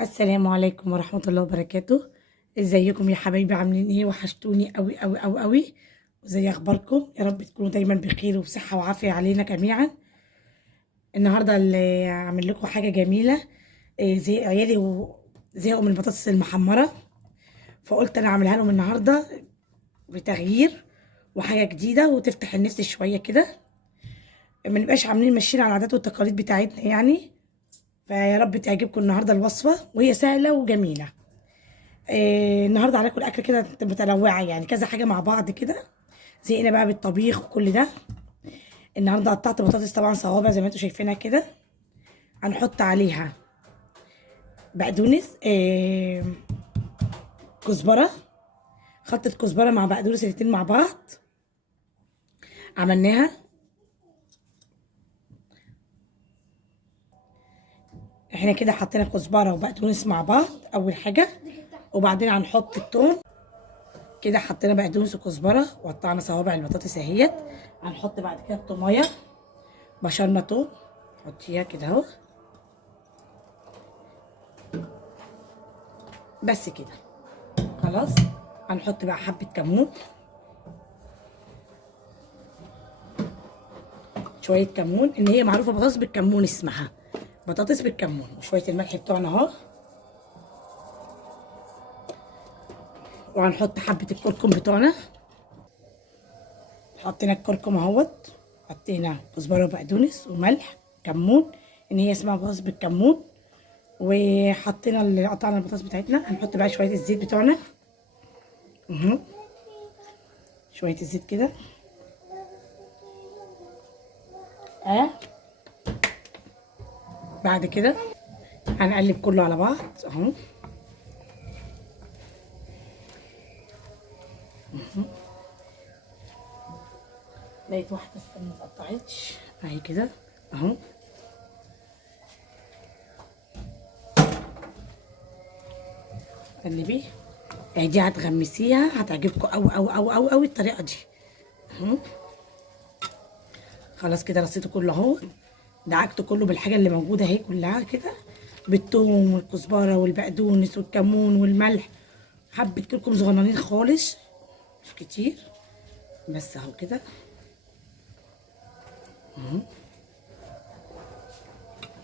السلام عليكم ورحمة الله وبركاته. ازيكم يا حبايبي؟ عاملين ايه؟ وحشتوني قوي قوي قوي قوي. وزي اخباركم؟ يا رب تكونوا دايما بخير وبصحة وعافية علينا جميعا. النهارده اللي عامل لكم حاجة جميلة. زي عيالي وزهقوا من البطاطس المحمرة، فقلت انا اعملها لهم النهارده بتغيير وحاجة جديدة وتفتح النفس شوية كده. ما نبقاش عاملين ماشيين على العادات والتقاليد بتاعتنا يعني. فيا رب تعجبكم النهارده الوصفة، وهي سهلة وجميلة. النهارده هناكل اكل كده متنوعه، يعني كذا حاجه مع بعض كده. زهقنا بقى بالطبيخ وكل ده. النهارده قطعت بطاطس طبعا صوابع زي ما انتم شايفينها كده. هنحط عليها بقدونس، كزبره، خلطه كزبره مع بقدونس الاتنين مع بعض عملناها. احنا كده حطينا كزبره وبقدونس مع بعض اول حاجه، وبعدين هنحط التوم. كده حطينا بقدونس وكزبره وقطعنا صوابع البطاطس اهيت. هنحط بعد كده الطوميه، بشرنا توم، حطيها كده اهو. بس كده خلاص. هنحط بقى حبة كمون، شوية كمون، ان هي معروفة بطاطس بالكمون، اسمها بطاطس بالكمون. وشوية الملح بتوعنا اهو. وهنحط حبة الكركم بتوعنا. حطينا الكركم اهوت، حطينا كزبرة وبقدونس وملح كمون، ان هي اسمها بطاطس بالكمون. وحطينا اللي قطعنا البطاطس بتاعتنا. هنحط بقى شوية الزيت بتوعنا اهو، شوية الزيت كده بعد كده هنقلب كله على بعض اهو. لقيت واحدة استنى متقطعتش اهي كده اهو. قلبي اهي، دي هتغمسيها هتعجبكم اوي اوي اوي اوي اوي الطريقة دي اهو. خلاص كده رصيته كله اهو، دعكته كله بالحاجة اللي موجودة اهي كلها كده، بالثوم والكزبرة والبقدونس والكمون والملح. حبة كركم صغننين خالص، مش كتير، بس اهو كده اهو.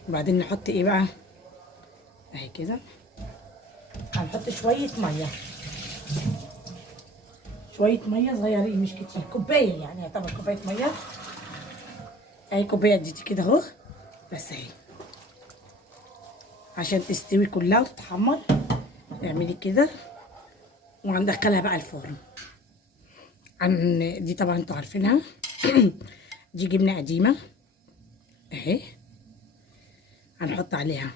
وبعدين نحط ايه بقى اهي كده. هنحط شوية مية، شوية مية صغيرين مش كتير، كوباية يعني، يعتبر كوباية مية اهي. كوباية دي كده اهو، بس اهي عشان تستوي كلها وتتحمر. اعملي كده وهندخلها بقى الفرن. عن دي طبعا انتوا عارفينها. دي جبنة قديمة اهي. هنحط عليها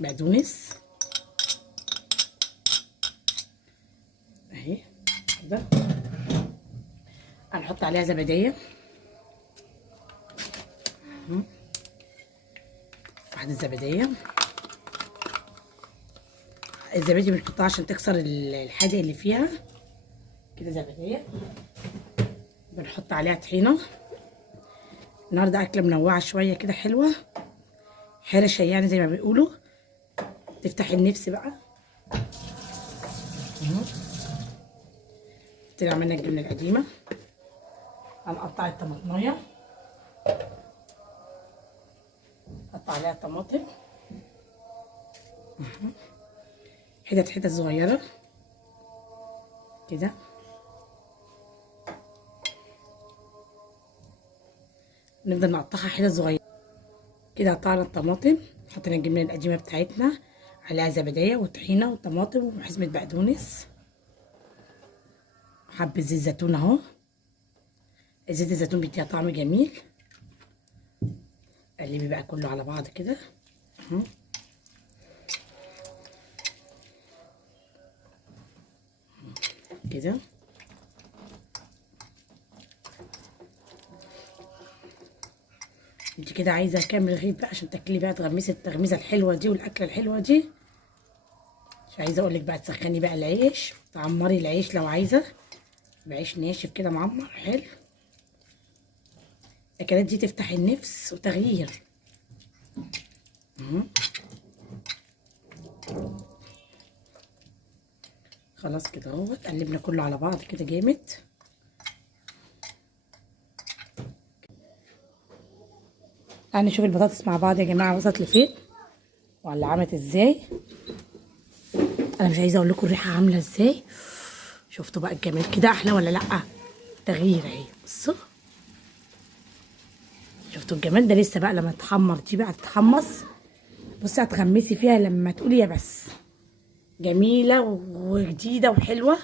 بقدونس اهي كده. هنحط عليها زبدية، واحدة زبدية. الزبادي بنحطها عشان تكسر الحادق اللي فيها كده. زبدية بنحط عليها طحينة. النهارده أكلة منوعة شوية كده، حلوة حرشة يعني زي ما بيقولوا، تفتح النفس بقى. كده عملنا الجبنة القديمة. هنقطع الطماطمية، نقطع عليها الطماطم حتت حتت صغيرة كده. نفضل نقطعها حتت صغيرة كده. قطعنا الطماطم، حطينا الجبنة القديمة بتاعتنا، عليها زبدية وطحينة وطماطم وحزمة بقدونس وحبة زيت زيتون اهو. زيت الزيتون بيديها طعم جميل. قلبي بقى كله على بعض كده اهو. كده انت كده عايزه كام رغيف بقى عشان تاكلي بقى، تغمسي التغميسه الحلوه دي والاكله الحلوه دي. مش عايزه اقول لك بقى تسخني بقى العيش، تعمري العيش لو عايزه بعيش ناشف كده معمر حلو. الاكلات دي تفتح النفس وتغيير. خلاص كده اهوت، قلبنا كله على بعض كده جامد. تعالوا نشوف البطاطس مع بعض يا جماعه وصلت لفين ولا عملت ازاي. انا مش عايزه اقول لكم الريحه عامله ازاي. شفتوا بقى الجمال كده احلى ولا لا؟ تغيير اهي، بصوا شفتوا الجمال ده. لسه بقى لما تتحمر دي بقى تتحمص، بصي هتغمسي فيها لما تقولي يا بس. جميله وجديده وحلوه.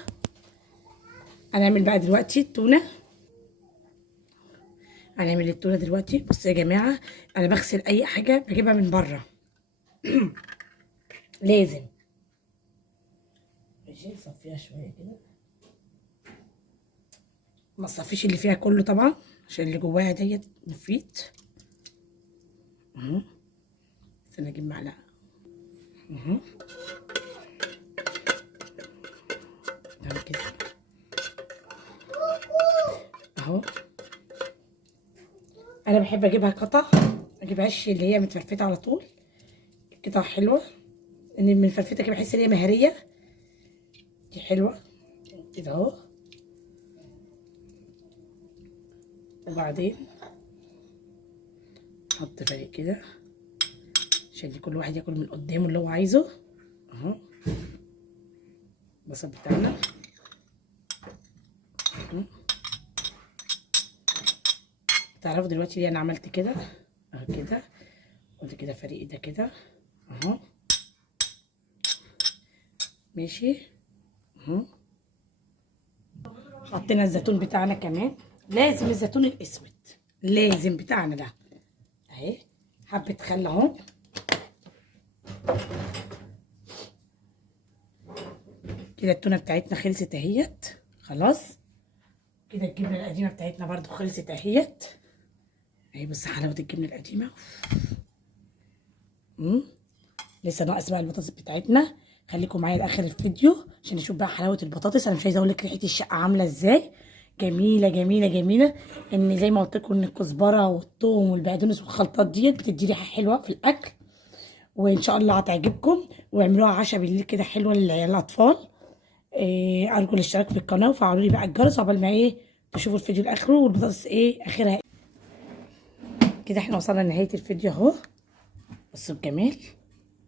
هنعمل بقى دلوقتي التونه. هنعمل التونه دلوقتي. بصوا يا جماعه، انا بغسل اي حاجه بجيبها من بره لازم. ماشي، نصفيها شويه كده، ما تصفيش اللي فيها كله طبعا عشان اللي جواها ديت مفيد. اهو، استنى اجيب معلقه. اهو نعمل كده اهو. انا بحب اجيبها قطع، اجيب عيش اللي هي متفرفته على طول، قطع حلوه. ان المفرفته كده بحس ان هي مهريه، دي حلوه كده اهو. وبعدين نحط فريق كده عشان كل واحد ياكل من قدامه اللي هو عايزه. اهو البصل بتاعنا اهو. تعرفوا دلوقتي ليه انا عملت كده اهو كده، قلت كده فريق ده كده اهو. ماشي اهو. حطينا الزيتون بتاعنا كمان، لازم الزيتون الاسود لازم بتاعنا ده اهي. حبه خل اهو. كده التونه بتاعتنا خلصت اهيت خلاص. كده الجبنه القديمه بتاعتنا برضو خلصت اهيت اهي. بص حلاوه الجبنه القديمه. لسه ناقص بقى البطاطس بتاعتنا. خليكم معايا لاخر الفيديو عشان نشوف بقى حلاوه البطاطس. انا مش عايزه اقول لك ريحه الشقه عامله ازاي، جميله جميله جميله. ان زي ما قلت لكم ان الكزبره والثوم والبقدونس والخلطات ديت بتدي ريحه حلوه في الاكل، وان شاء الله هتعجبكم. واعملوها عشاء بالليل كده حلوه للاطفال. ارجو الاشتراك في القناه وفعلوا لي بقى الجرس عقبال ما تشوفوا الفيديو لاخره والبطاطس اخرها. كده احنا وصلنا لنهايه الفيديو اهو. بصوا الجمال،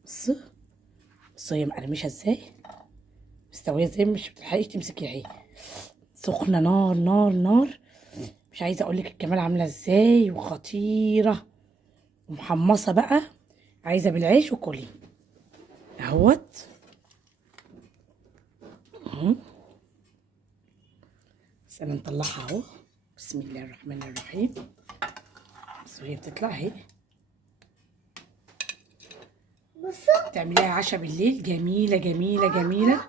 بصوا هي مقرمشه ازاي، مستويه ازاي، مش بتلحقيش تمسكيها اهي. سخنه نار نار نار. مش عايزه اقول لك الجمال عامله ازاي وخطيره ومحمصه بقى. عايزه بالعيش وكلي اهوت. بس انا نطلعها اهو. بسم الله الرحمن الرحيم. بس وهي بتطلع اهي. تعمليها عشاء بالليل، جميله جميله جميله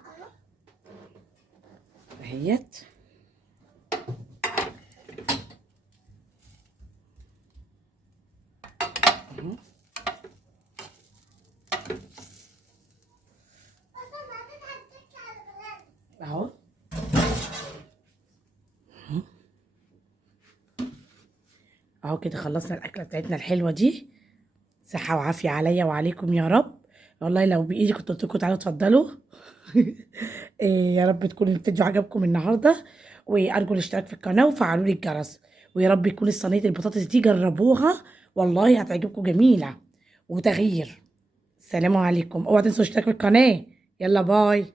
اهيت. اهو اهو كده خلصنا الاكله بتاعتنا الحلوه دي. صحه وعافيه عليا وعليكم يا رب. والله لو بايدي كنت قلت لكم تعالوا اتفضلوا يا رب تكون الفيديو عجبكم النهارده، وارجو الاشتراك في القناه وفعلوا لي الجرس. ويا رب يكون صينيه البطاطس دي جربوها والله هتعجبكم، جميله وتغيير. السلام عليكم. اوعوا تنسوا الاشتراك في القناه. يلا باي.